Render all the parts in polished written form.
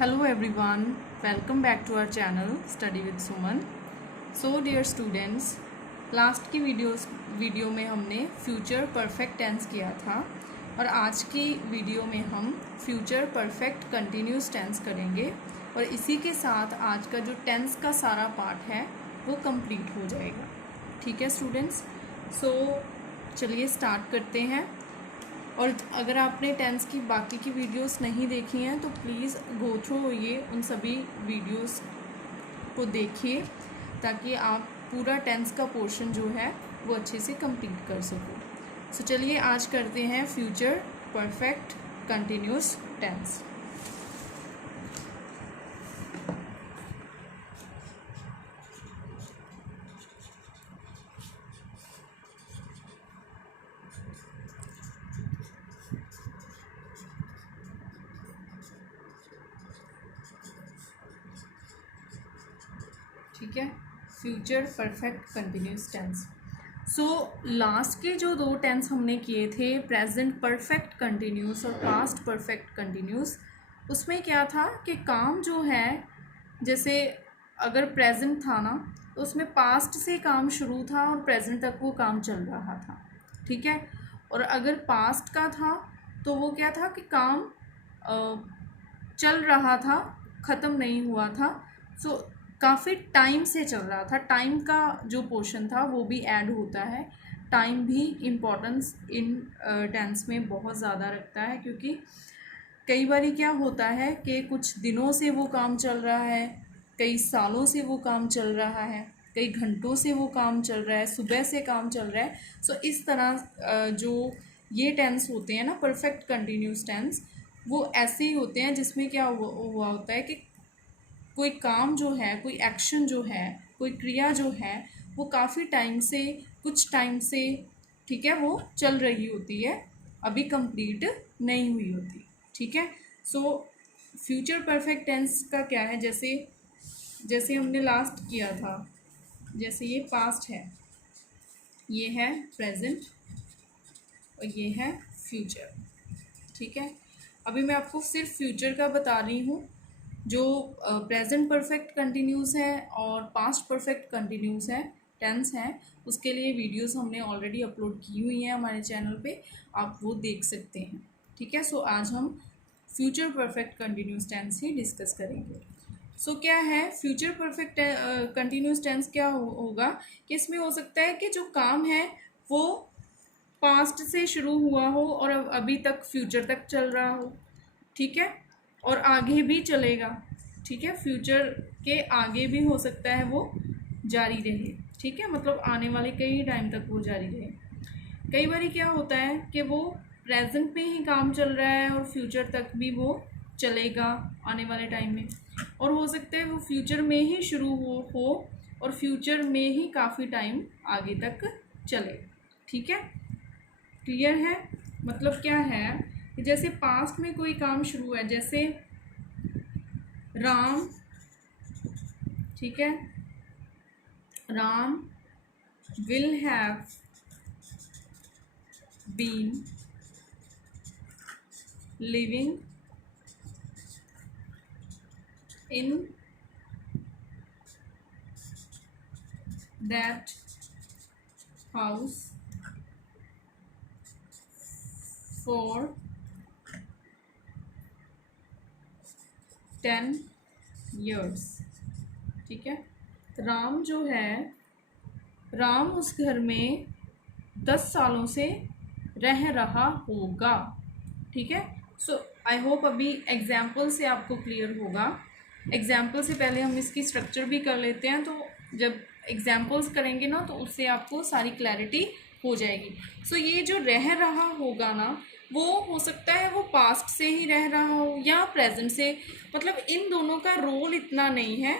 Hello everyone, welcome back to our channel Study with Suman. So dear students, last की video में हमने future perfect tense किया था और आज की वीडियो में हम फ्यूचर परफेक्ट कंटिन्यूस टेंस करेंगे और इसी के साथ आज का जो टेंस का सारा पार्ट है वो कंप्लीट हो जाएगा। ठीक है स्टूडेंट्स, सो चलिए स्टार्ट करते हैं। और अगर आपने टेंस की बाकी की वीडियोस नहीं देखी हैं तो प्लीज़ गो थ्रू ये उन सभी वीडियोस को देखिए ताकि आप पूरा टेंस का पोर्शन जो है वो अच्छे से कंप्लीट कर सको। सो चलिए आज करते हैं फ्यूचर परफेक्ट कंटिन्यूस टेंस। ठीक है, future perfect continuous tense. So last के जो दो टेंस हमने किए थे, प्रेजेंट परफेक्ट कंटिन्यूस और पास्ट परफेक्ट कंटिन्यूस, उसमें क्या था कि काम जो है, जैसे अगर प्रेजेंट था ना तो उसमें पास्ट से काम शुरू था और प्रेजेंट तक वो काम चल रहा था। ठीक है, और अगर पास्ट का था तो वो क्या था कि काम चल रहा था, ख़त्म नहीं हुआ था। सो काफ़ी टाइम से चल रहा था। टाइम का जो पोर्शन था वो भी ऐड होता है। टाइम भी इम्पोर्टेंस इन टेंस में बहुत ज़्यादा रखता है, क्योंकि कई बार क्या होता है कि कुछ दिनों से वो काम चल रहा है, कई सालों से वो काम चल रहा है, कई घंटों से वो काम चल रहा है, सुबह से काम चल रहा है। सो इस तरह जो ये टेंस होते हैं ना, परफेक्ट कंटिन्यूस टेंस, वो ऐसे ही होते हैं जिसमें क्या हुआ होता है कि कोई काम जो है, कोई एक्शन जो है, कोई क्रिया जो है वो काफ़ी टाइम से, कुछ टाइम से, ठीक है, वो चल रही होती है, अभी कंप्लीट नहीं हुई होती। ठीक है, सो फ्यूचर परफेक्ट टेंस का क्या है, जैसे हमने लास्ट किया था, जैसे ये पास्ट है, ये है प्रेजेंट और ये है फ्यूचर। ठीक है, अभी मैं आपको सिर्फ फ्यूचर का बता रही हूँ। जो प्रेजेंट परफेक्ट कंटिन्यूस है और पास्ट परफेक्ट कंटिन्यूस है टेंस है, उसके लिए वीडियोस हमने ऑलरेडी अपलोड की हुई हैं हमारे चैनल पे, आप वो देख सकते हैं। ठीक है, सो आज हम फ्यूचर परफेक्ट कंटिन्यूस टेंस ही डिस्कस करेंगे। सो क्या है फ्यूचर परफेक्ट कंटिन्यूस टेंस, क्या होगा कि इसमें हो सकता है कि जो काम है वो पास्ट से शुरू हुआ हो और अभी तक फ्यूचर तक चल रहा हो। ठीक है, और आगे भी चलेगा। ठीक है, फ्यूचर के आगे भी हो सकता है वो जारी रहे। ठीक है, मतलब आने वाले कई टाइम तक वो जारी रहे। कई बार क्या होता है कि वो प्रेजेंट में ही काम चल रहा है और फ्यूचर तक भी वो चलेगा आने वाले टाइम में, और हो सकता है वो फ्यूचर में ही शुरू हो और फ्यूचर में ही काफ़ी टाइम आगे तक चले। ठीक है, क्लियर है? मतलब क्या है कि जैसे पास्ट में कोई काम शुरू है, जैसे राम, ठीक है, Ram will have been living in that house for 10 years। ठीक है, राम जो है, राम उस घर में 10 सालों से रह रहा होगा। ठीक है, सो आई होप अभी एग्जाम्पल से आपको क्लियर होगा। एग्जाम्पल से पहले हम इसकी स्ट्रक्चर भी कर लेते हैं, तो जब एग्जाम्पल्स करेंगे ना तो उससे आपको सारी क्लैरिटी हो जाएगी। सो ये जो रह रहा होगा ना, वो हो सकता है वो पास्ट से ही रह रहा हो या प्रेजेंट से, मतलब इन दोनों का रोल इतना नहीं है,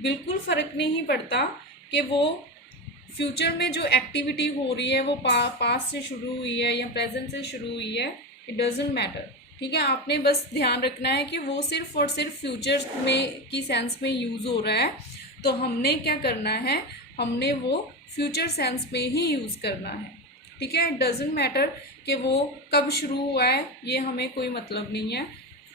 बिल्कुल फ़र्क नहीं पड़ता कि वो फ्यूचर में जो एक्टिविटी हो रही है वो पास्ट से शुरू हुई है या प्रेजेंट से शुरू हुई है, इट डजेंट मैटर। ठीक है, आपने बस ध्यान रखना है कि वो सिर्फ और सिर्फ फ्यूचर में की सेंस में यूज़ हो रहा है, तो हमने क्या करना है, हमने वो फ्यूचर सेंस में ही यूज़ करना है। ठीक है, इट डजेंट मैटर कि वो कब शुरू हुआ है, ये हमें कोई मतलब नहीं है।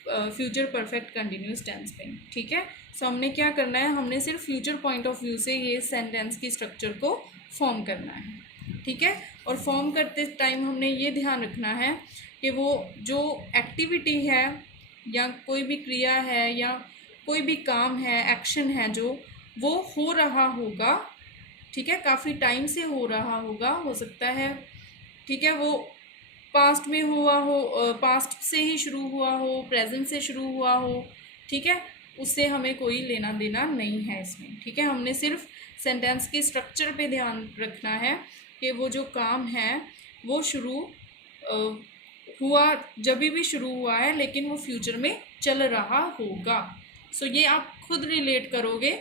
फ्यूचर परफेक्ट कंटिन्यूस टेंस में। ठीक है, सो हमने क्या करना है, हमने सिर्फ फ्यूचर पॉइंट ऑफ व्यू से ये सेंटेंस की स्ट्रक्चर को फॉर्म करना है। ठीक है, और फॉर्म करते टाइम हमने ये ध्यान रखना है कि वो जो एक्टिविटी है या कोई भी क्रिया है या कोई भी काम है, एक्शन है, जो वो हो रहा होगा। ठीक है, काफ़ी टाइम से हो रहा होगा, हो सकता है। ठीक है, वो पास्ट में हुआ हो, पास्ट से ही शुरू हुआ हो, प्रेजेंट से शुरू हुआ हो। ठीक है, उससे हमें कोई लेना देना नहीं है इसमें। ठीक है, हमने सिर्फ सेंटेंस की स्ट्रक्चर पे ध्यान रखना है कि वो जो काम है वो शुरू हुआ, जब भी शुरू हुआ है, लेकिन वो फ्यूचर में चल रहा होगा। सो ये आप खुद रिलेट करोगे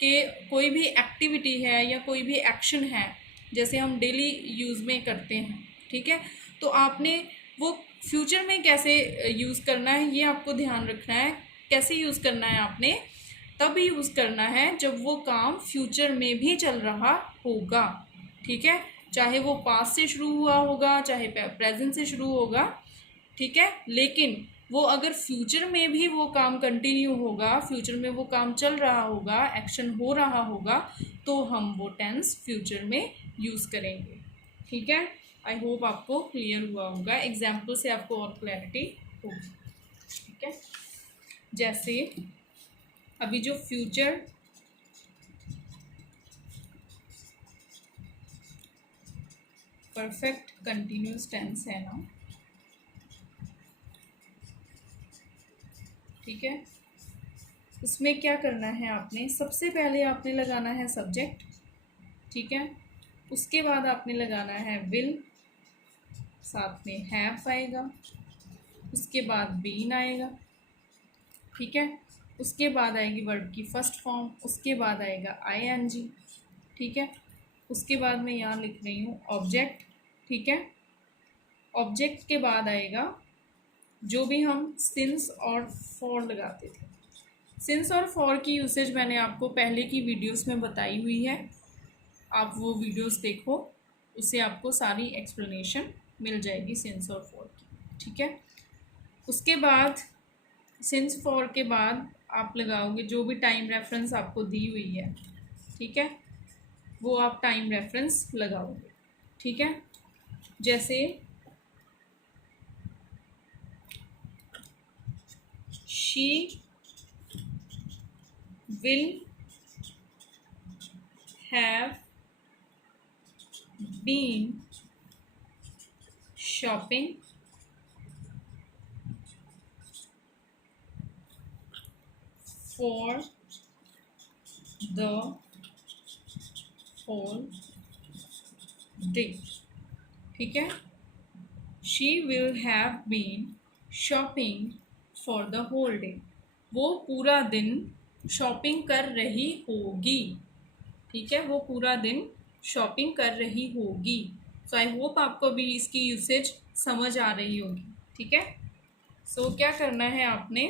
कि कोई भी एक्टिविटी है या कोई भी एक्शन है, जैसे हम डेली यूज़ में करते हैं। ठीक है, तो आपने वो फ्यूचर में कैसे यूज़ करना है, ये आपको ध्यान रखना है। कैसे यूज़ करना है, आपने तब यूज़ करना है जब वो काम फ्यूचर में भी चल रहा होगा। ठीक है, चाहे वो पास्ट से शुरू हुआ होगा, चाहे प्रेजेंट से शुरू होगा। ठीक है, लेकिन वो अगर फ्यूचर में भी वो काम कंटिन्यू होगा, फ्यूचर में वो काम चल रहा होगा, एक्शन हो रहा होगा, तो हम वो टेंस फ्यूचर में यूज़ करेंगे। ठीक है, आई होप आपको क्लियर हुआ होगा, एग्जाम्पल से आपको और क्लैरिटी होगी। ठीक है, जैसे अभी जो फ्यूचर परफेक्ट कंटिन्यूस टेंस है ना, ठीक है, उसमें क्या करना है, आपने सबसे पहले आपने लगाना है सब्जेक्ट। ठीक है, उसके बाद आपने लगाना है विल, साथ में हैव आएगा, उसके बाद बीन आएगा। ठीक है, उसके बाद आएगी वर्ब की फर्स्ट फॉर्म, उसके बाद आएगा ING। ठीक है, उसके बाद मैं यहाँ लिख रही हूँ ऑब्जेक्ट। ठीक है, ऑब्जेक्ट के बाद आएगा जो भी हम सिंस और फॉर लगाते थे। सिंस और फॉर की यूसेज मैंने आपको पहले की वीडियोस में बताई हुई है, आप वो वीडियोस देखो, उससे आपको सारी एक्सप्लेनेशन मिल जाएगी सिंस और फॉर की। ठीक है, उसके बाद सिंस फॉर के बाद आप लगाओगे जो भी टाइम रेफरेंस आपको दी हुई है। ठीक है, वो आप टाइम रेफरेंस लगाओगे। ठीक है, जैसे she will have been shopping for the whole day. ठीक है, she will have been shopping for the whole day, वो पूरा दिन शॉपिंग कर रही होगी। ठीक है, वो पूरा दिन शॉपिंग कर रही होगी। सो आई होप आपको भी इसकी यूसेज समझ आ रही होगी। ठीक है, सो क्या करना है, आपने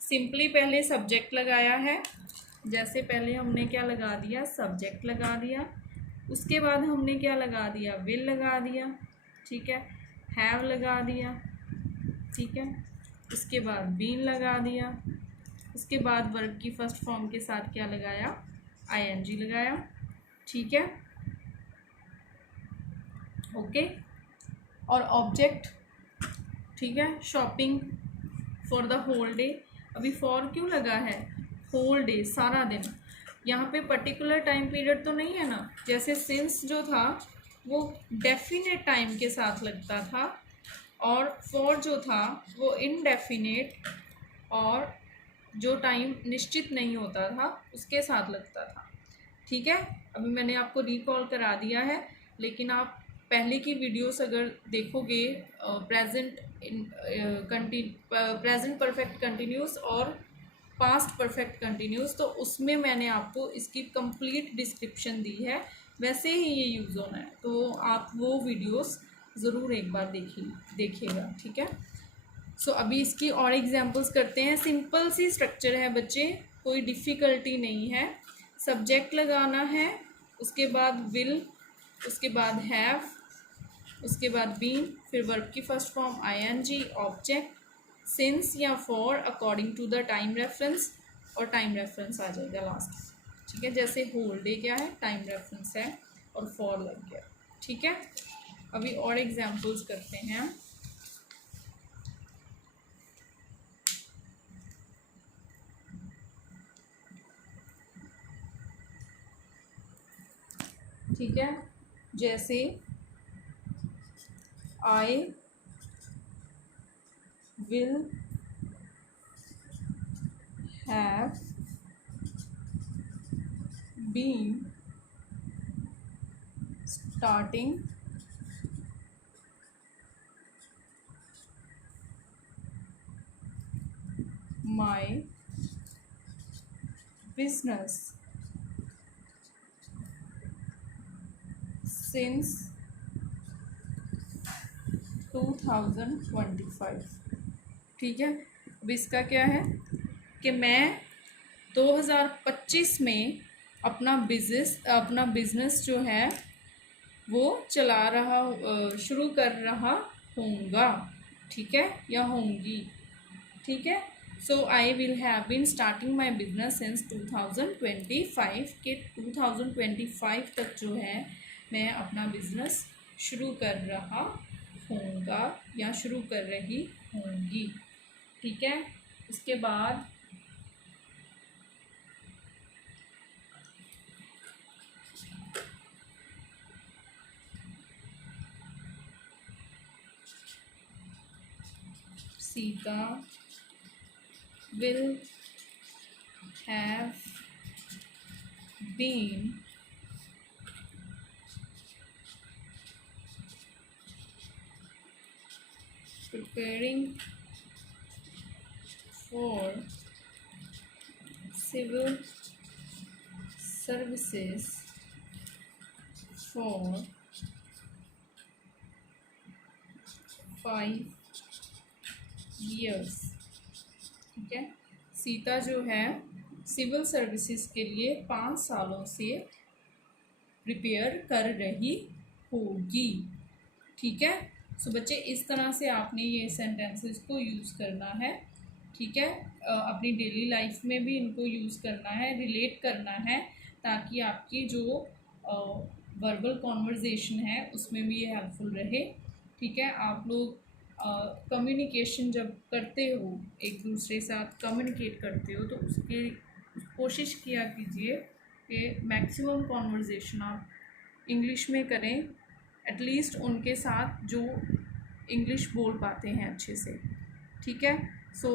सिंपली पहले सब्जेक्ट लगाया है। जैसे पहले हमने क्या लगा दिया, सब्जेक्ट लगा दिया, उसके बाद हमने क्या लगा दिया, विल लगा दिया। ठीक है, हैव लगा दिया। ठीक है, उसके बाद बीन लगा दिया, उसके बाद वर्ब की फर्स्ट फॉर्म के साथ क्या लगाया, ING लगाया। ठीक है, ओके, और ऑब्जेक्ट। ठीक है, shopping for the whole day, अभी फॉर क्यों लगा है, होल डे, सारा दिन। यहाँ पे पर्टिकुलर टाइम पीरियड तो नहीं है ना, जैसे सिंस जो था वो डेफिनेट टाइम के साथ लगता था, और फॉर जो था वो इनडेफिनेट और जो टाइम निश्चित नहीं होता था उसके साथ लगता था। ठीक है, अभी मैंने आपको रिकॉल करा दिया है, लेकिन आप पहले की वीडियोस अगर देखोगे प्रेजेंट परफेक्ट कंटिन्यूस और पास्ट परफेक्ट कंटिन्यूस, तो उसमें मैंने आपको इसकी कंप्लीट डिस्क्रिप्शन दी है, वैसे ही ये यूज़ होना है। तो आप वो वीडियोस ज़रूर एक बार देखिएगा। ठीक है, सो अभी इसकी और एग्जांपल्स करते हैं। सिंपल सी स्ट्रक्चर है बच्चे, कोई डिफ़िकल्टी नहीं है। सब्जेक्ट लगाना है, उसके बाद विल, उसके बाद हैव, उसके बाद बीन, फिर वर्ब की first form ING, object, since या for according to the time reference, और टाइम रेफरेंस आ जाएगा लास्ट। ठीक है, जैसे होल डे क्या है, टाइम रेफरेंस है, और फॉर लग गया। ठीक है, अभी और एग्जांपल्स करते हैं। ठीक है, जैसे I will have been starting my business since 2025। ठीक है, अब इसका क्या है कि मैं 2025 में अपना बिजनेस जो है वो चला रहा शुरू कर रहा होऊंगा। ठीक है, या होंगी। ठीक है, so I will have been starting my business since 2025 के 2025 तक जो है मैं अपना बिजनेस शुरू कर रहा होऊंगा या शुरू कर रही होंगी। ठीक है, इसके बाद Sita will have been preparing for civil services for 5 years। ठीक है, सीता जो है सिविल सर्विसेज के लिए 5 सालों से प्रिपेयर कर रही होगी। ठीक है, सो बच्चे इस तरह से आपने ये सेंटेंसेस को यूज़ करना है। ठीक है, अपनी डेली लाइफ में भी इनको यूज़ करना है, रिलेट करना है, ताकि आपकी जो वर्बल कॉन्वर्जेशन है उसमें भी ये हेल्पफुल रहे। ठीक है, आप लोग कम्युनिकेशन जब करते हो, एक दूसरे साथ कम्युनिकेट करते हो, तो उसके कोशिश किया कीजिए कि मैक्सिमम कॉन्वर्जेशन आप इंग्लिश में करें, एटलीस्ट उनके साथ जो इंग्लिश बोल पाते हैं अच्छे से। ठीक है, सो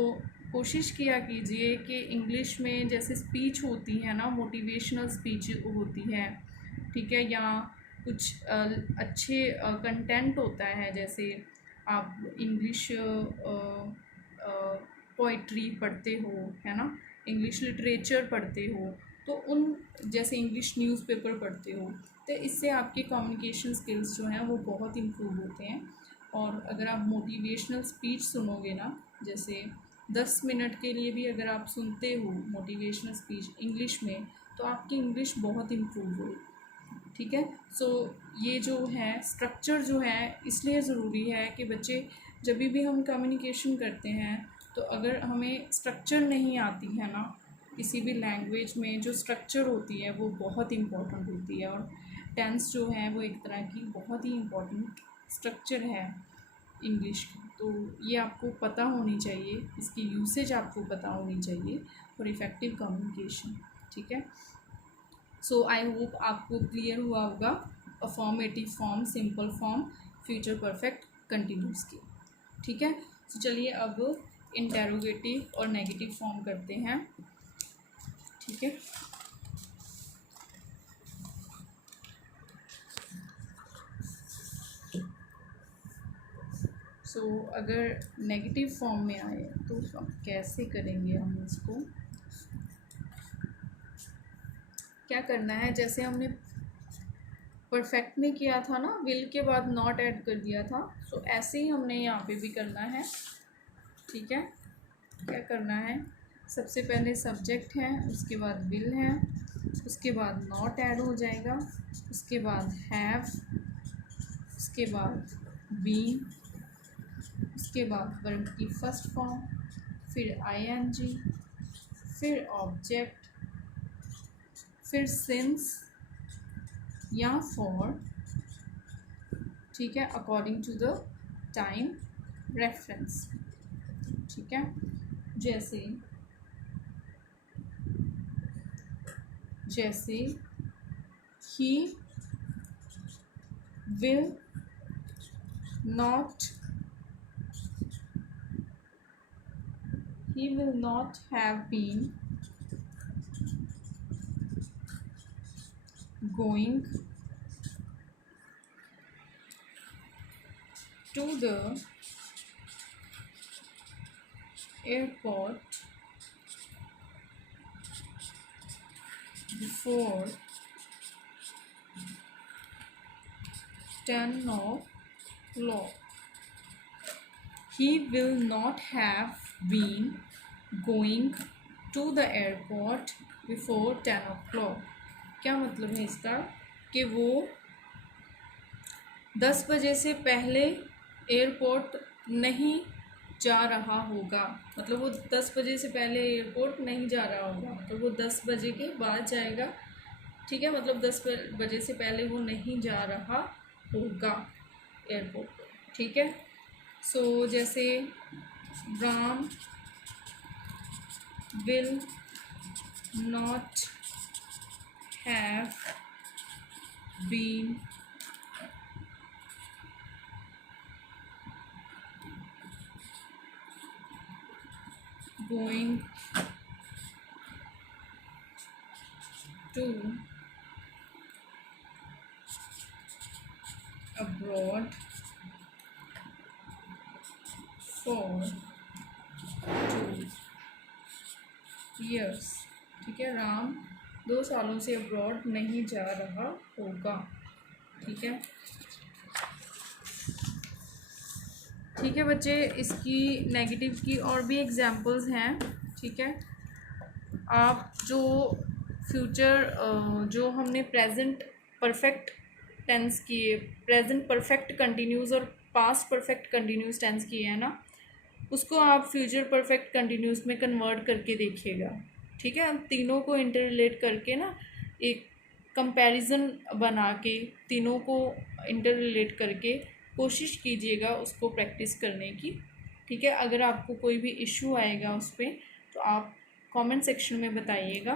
कोशिश किया कीजिए कि इंग्लिश में जैसे स्पीच होती है ना, मोटिवेशनल स्पीच होती है, ठीक है, या कुछ अच्छे कंटेंट होता है, जैसे आप इंग्लिश पोइट्री पढ़ते हो, है ना, इंग्लिश लिटरेचर पढ़ते हो, तो उन जैसे इंग्लिश न्यूज़पेपर पढ़ते हो, तो इससे आपके कम्युनिकेशन स्किल्स जो हैं वो बहुत इम्प्रूव होते हैं। और अगर आप मोटिवेशनल स्पीच सुनोगे ना, जैसे 10 मिनट के लिए भी अगर आप सुनते हो मोटिवेशनल स्पीच इंग्लिश में, तो आपकी इंग्लिश बहुत इम्प्रूव होगी। ठीक है, सो ये जो है स्ट्रक्चर जो है इसलिए ज़रूरी है कि बच्चे जब भी हम कम्युनिकेशन करते हैं, तो अगर हमें स्ट्रक्चर नहीं आती है ना, किसी भी लैंग्वेज में जो स्ट्रक्चर होती है वो बहुत इम्पोर्टेंट होती है। और टेंस जो है वो एक तरह की बहुत ही इम्पोर्टेंट स्ट्रक्चर है इंग्लिश की, तो ये आपको पता होनी चाहिए, इसकी यूसेज आपको पता होनी चाहिए फॉर इफ़ेक्टिव कम्युनिकेशन। ठीक है, सो आई होप आपको क्लियर हुआ होगा affirmative form, simple form, future perfect, continuous की। ठीक है, तो चलिए अब इंटेरोगेटिव और नेगेटिव फॉर्म करते हैं। ठीक है, सो अगर नेगेटिव फॉर्म में आए तो अब कैसे करेंगे हम इसको, क्या करना है, जैसे हमने परफेक्ट में किया था ना, विल के बाद नॉट ऐड कर दिया था, सो ऐसे ही हमने यहाँ पे भी करना है। ठीक है, क्या करना है, सबसे पहले सब्जेक्ट है, उसके बाद विल है, उसके बाद नॉट ऐड हो जाएगा, उसके बाद हैव, उसके बाद बीन, उसके बाद वर्ब की फर्स्ट फॉर्म, फिर आईएनजी, फिर ऑब्जेक्ट, फिर सिंस या फॉर, ठीक है, according to the time reference, ठीक है। जैसे he will not have been going to the airport before 10 o'clock. He will not have been going to the airport before 10 o'clock. क्या मतलब है इसका कि वो 10 बजे से पहले एयरपोर्ट नहीं जा रहा होगा, मतलब वो 10 बजे से पहले एयरपोर्ट नहीं जा रहा होगा, मतलब वो 10 बजे के बाद जाएगा, ठीक है, मतलब 10 बजे से पहले वो नहीं जा रहा होगा एयरपोर्ट पर, ठीक है। सो जैसे Ram will not have been going to abroad for 2 years, ठीक है। राम 2 सालों से अब्रॉड नहीं जा रहा होगा, ठीक है। ठीक है बच्चे, इसकी नेगेटिव की और भी एग्जांपल्स हैं, ठीक है। आप जो फ्यूचर जो हमने प्रेजेंट परफेक्ट टेंस किए, प्रेजेंट परफेक्ट कंटिन्यूस और पास्ट परफेक्ट कंटिन्यूस टेंस किए हैं ना, उसको आप फ्यूचर परफेक्ट कंटिन्यूस में कन्वर्ट करके देखिएगा, ठीक है। तीनों को इंटर रिलेट करके ना एक कंपैरिजन बना के तीनों को इंटर रिलेट करके कोशिश कीजिएगा उसको प्रैक्टिस करने की, ठीक है। अगर आपको कोई भी इशू आएगा उस पर तो आप कमेंट सेक्शन में बताइएगा,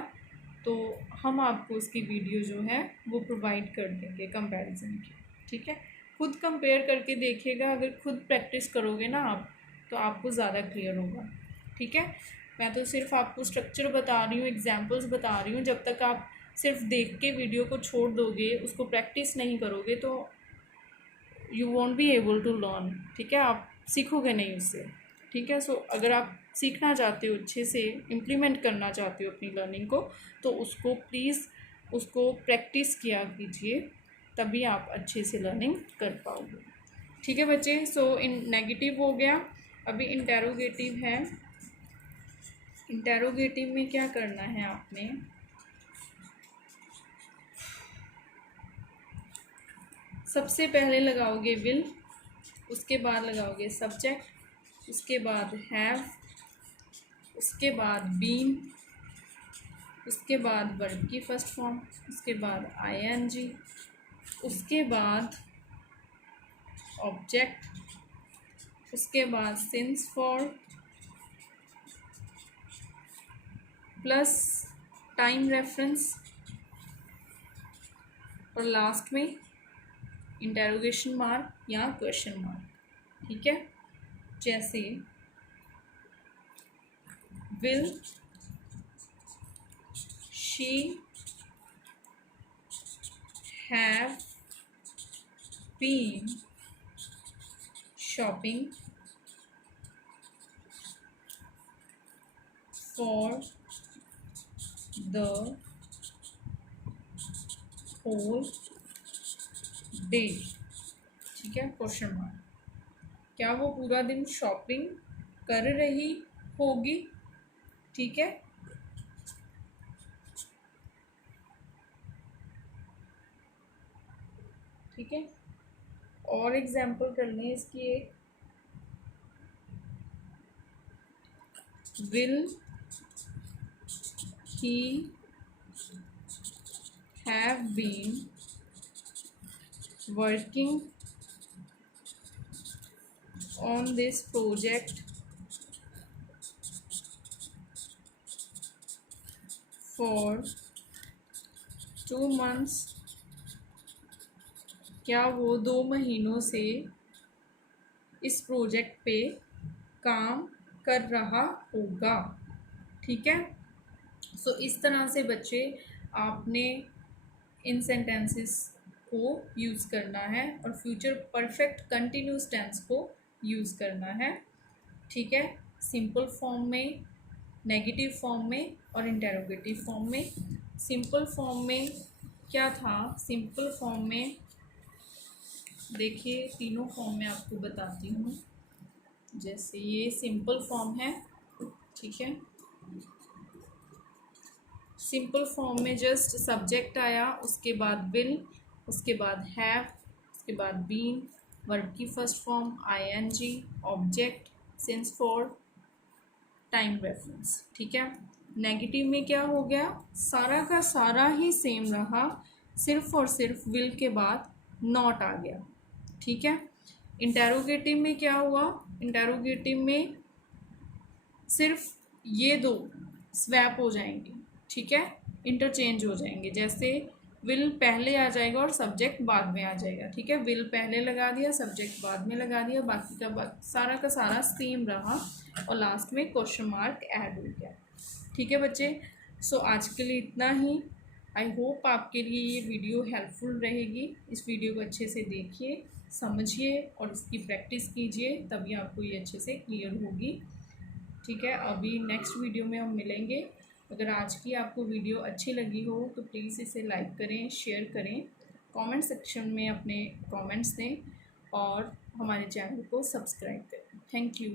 तो हम आपको उसकी वीडियो जो है वो प्रोवाइड कर देंगे कंपैरिजन की, ठीक है। खुद कंपेयर करके देखिएगा, अगर खुद प्रैक्टिस करोगे ना आप तो आपको ज़्यादा क्लियर होगा, ठीक है। मैं तो सिर्फ आपको स्ट्रक्चर बता रही हूँ, एग्जांपल्स बता रही हूँ। जब तक आप सिर्फ देख के वीडियो को छोड़ दोगे, उसको प्रैक्टिस नहीं करोगे तो you won't be able to learn, ठीक है, आप सीखोगे नहीं उससे, ठीक है। सो अगर आप सीखना चाहते हो, अच्छे से इम्प्लीमेंट करना चाहते हो अपनी लर्निंग को, तो उसको प्लीज़ उसको प्रैक्टिस किया कीजिए, तभी आप अच्छे से लर्निंग कर पाओगे, ठीक है बच्चे। सो इन नेगेटिव हो गया, अभी इंटेरोगेटिव है। इंटेरोगेटिव में क्या करना है आपने, सबसे पहले लगाओगे विल, उसके बाद लगाओगे सब्जेक्ट, उसके बाद हैव, उसके बाद बीन, उसके बाद वर्ब की फर्स्ट फॉर्म, उसके बाद आईएनजी, उसके बाद ऑब्जेक्ट, उसके बाद since for plus time reference, और लास्ट में इंटेरोगेशन मार्क या क्वेश्चन मार्क, ठीक है। जैसे will she have been shopping for the whole day, ठीक है, क्वेश्चन मार्क। क्या वो पूरा दिन शॉपिंग कर रही होगी, ठीक है। ठीक है, और एग्जाम्पल कर लें इसकी एक, will he have been working on this project for 2 months? क्या वो 2 महीनों से इस प्रोजेक्ट पे काम कर रहा होगा? ठीक है। सो इस तरह से बच्चे आपने इन सेंटेंसेस को यूज़ करना है और फ्यूचर परफेक्ट कंटिन्यूस टेंस को यूज़ करना है। ठीक है। सिंपल फॉर्म में, नेगेटिव फॉर्म में और इंटेरोगेटिव फॉर्म में। सिंपल फॉर्म में क्या था? सिंपल फॉर्म में देखिए, तीनों फॉर्म में आपको बताती हूँ। जैसे ये सिंपल फॉर्म है, ठीक है। सिंपल फॉर्म में जस्ट सब्जेक्ट आया, उसके बाद विल, उसके बाद हैव, उसके बाद बीन, वर्ब की first form I N G, object, since for, time reference. ठीक है। नेगेटिव में क्या हो गया? सारा का सारा ही सेम रहा, सिर्फ और सिर्फ विल के बाद नॉट आ गया। ठीक है। इंटेरोगेटिव में क्या हुआ? इंटेरोगेटिव में सिर्फ ये दो स्वैप हो जाएंगे। ठीक है। इंटरचेंज हो जाएंगे। जैसे विल पहले आ जाएगा और सब्जेक्ट बाद में आ जाएगा। ठीक है। विल पहले लगा दिया, सब्जेक्ट बाद में लगा दिया, बाकी का सारा सेम रहा और लास्ट में क्वेश्चन मार्क ऐड हो गया। ठीक है बच्चे। सो आज के लिए इतना ही। आई होप आपके लिए ये वीडियो हेल्पफुल रहेगी। इस वीडियो को अच्छे से देखिए, समझिए और इसकी प्रैक्टिस कीजिए, तभी आपको ये अच्छे से क्लियर होगी। ठीक है। अभी नेक्स्ट वीडियो में हम मिलेंगे। अगर आज की आपको वीडियो अच्छी लगी हो तो प्लीज़ इसे लाइक करें, शेयर करें, कमेंट सेक्शन में अपने कमेंट्स दें और हमारे चैनल को सब्सक्राइब करें। Thank you.